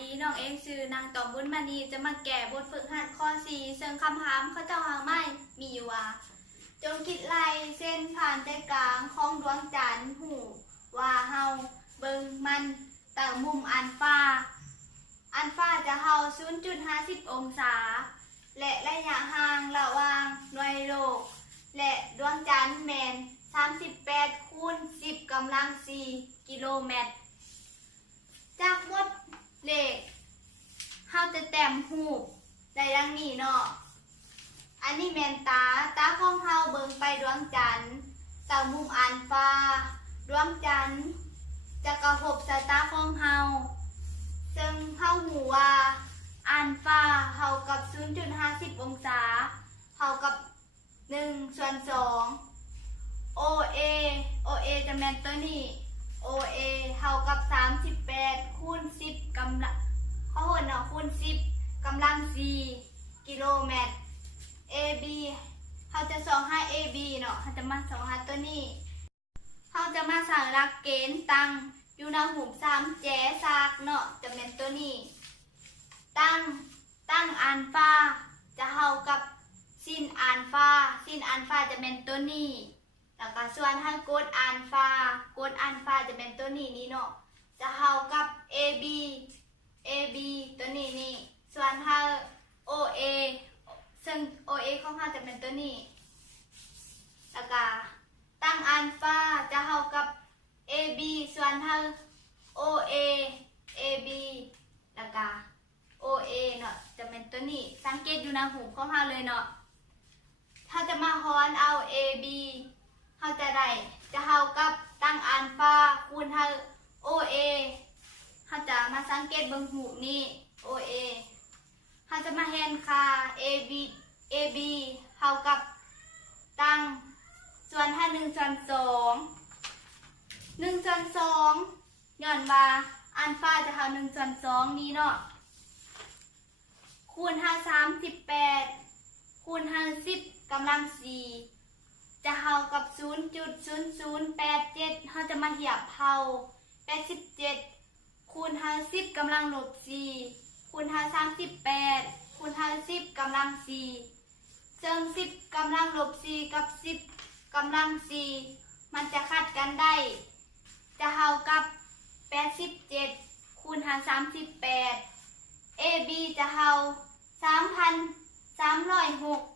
ดีน้องเองชื่อนางตอมบุญมณีจะมาแก่บทฝึกหัดข้อ4เชิงคำถามเขาเจ้าหางไม้มีอยู่ว่าจงคิดไล่เส้นผ่านใจกลางของดวงจันทร์หูว่าเฮาเบิ่งมันแต่มุมอันฟ้าจะเฮา 0.50 องศาและระยะห่างระหว่างหน่วยโลกและดวงจันทร์แม่น38 คูณ 10 กำลัง 4 กิโลเมตรจากหมดเลขเฮาจะแต้มรูปได้ดังนี้เนาะอันนี้แม่นตาของเฮาเบิ่งไปดวงจันทร์เสามุมอันฟ้าดวงจันทร์จะกระทบสายตาของเฮาซึ่งเฮาหูว่าอันฟ้าเฮากับ 0.50 องศาเฮากับ1/2 OA จะแม่นตัวนี้ OA เท่ากับ38 คูณ 10 กำลังข้อหเนาะคูณ 10 กำลัง 4 กิโลเมตร AB เขาจะส่องหา AB เนาะเขาจะมาส่องหาตัวนี้เขาจะมาสั่งหลักเกณฑ์ตั้งอยู่ในหุม3แจซากเนาะจะเป็นตัวนี้ตั้งอัลฟาจะเท่ากับsinอัลฟาจะเป็นตัวนี้แล้วก็ส่วนทางโกดอัลฟาจะเป็นตัวนี้เนาะจะเท่ากับ AB ตัวนี้ส่วนทาง OA ซึ่ง OA ของเราจะเป็นตัวนี้แล้วก็ตั้งอัลฟาจะเท่ากับ AB ส่วนทาง OA AB แล้วก็ OA เนาะจะเป็นตัวนี้สังเกตอยู่ในหูของเราเลยเนาะถ้าจะมาฮ้อนเอา AB เขาจะได้จะเท่ากับตั้งอัลฟาคูณเท่า OA เขาจะมาสังเกตเบิ่งหูนี่ OA เขาจะมาเห็นค่า AB เท่ากับตั้งส่วนถ้า1/2ย้อนว่าอัลฟาจะเท่า1/2นี้เนาะคูณ38คูณ10กำลัง4จะเท่ากับ 0.0087 เขาจะมาเหียบเท่า87คูณ10กำลัง-4คูณ38คูณ10กำลัง4ซึ่ง10กำลัง-4กับ10กำลัง4มันจะคัดกันได้จะเท่ากับ87คูณ38 AB จะเท่า 3,306